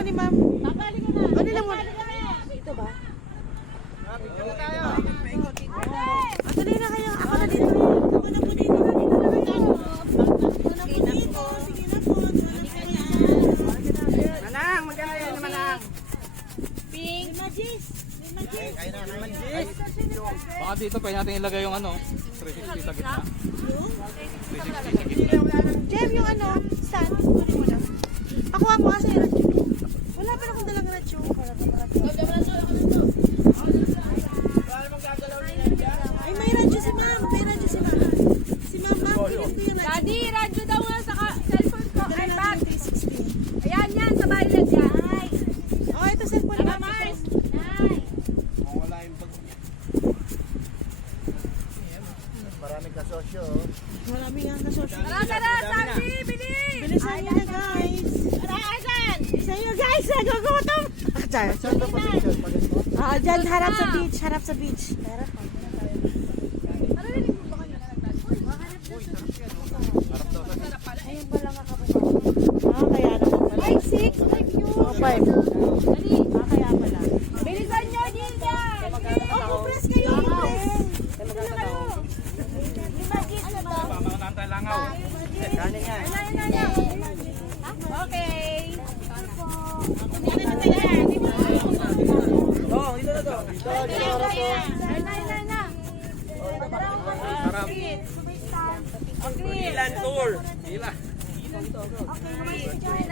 ako ni ma'am. Babali ka na. Ano lang muna? Ito ba? Tuloy na kayo. Ako na dito. Ako na po dito. Ako na po dito. Sige na po. Manang, magkaya na Manang. Pink. Limajis. Baka dito pa natin ilagay yung ano, 360 sa gitna. 360 sa gitna. Jem, yung ano, stand. Kunin mo na. Pakuha mo kasi yung radyo. Wala pa na akong dalang radyo. Ay, may radyo si ma'am. May radyo si ma'am. Si ma'am, ma'am. Bigyan ko yung radyo. Daddy, radyo daw nga sa cellphone ko. Dala iPad. natin yung 360. Ayan yan, sa violet yan. Oh, ito cellphone ni ma'am. Maraming kasosyo. Marami nga na social. Tara, tara, Sandy, bilis. Bilisan nyo na, guys. Tara, asan? Bilisan nyo, guys. Nagugutom. Char. Ah, dyan, harap sa beach. Harap sa beach. Ah, kaya naman pala. 5, 6, 5 yun. Oh, 5. Ah, kaya pala. Bilisan nyo, Gilda. Oh, compress kayo. Compress. Pamakan tayo langaw. Okay. Oh, dito na to. Sarap. Okay. Ilan tour? Ila. Okay.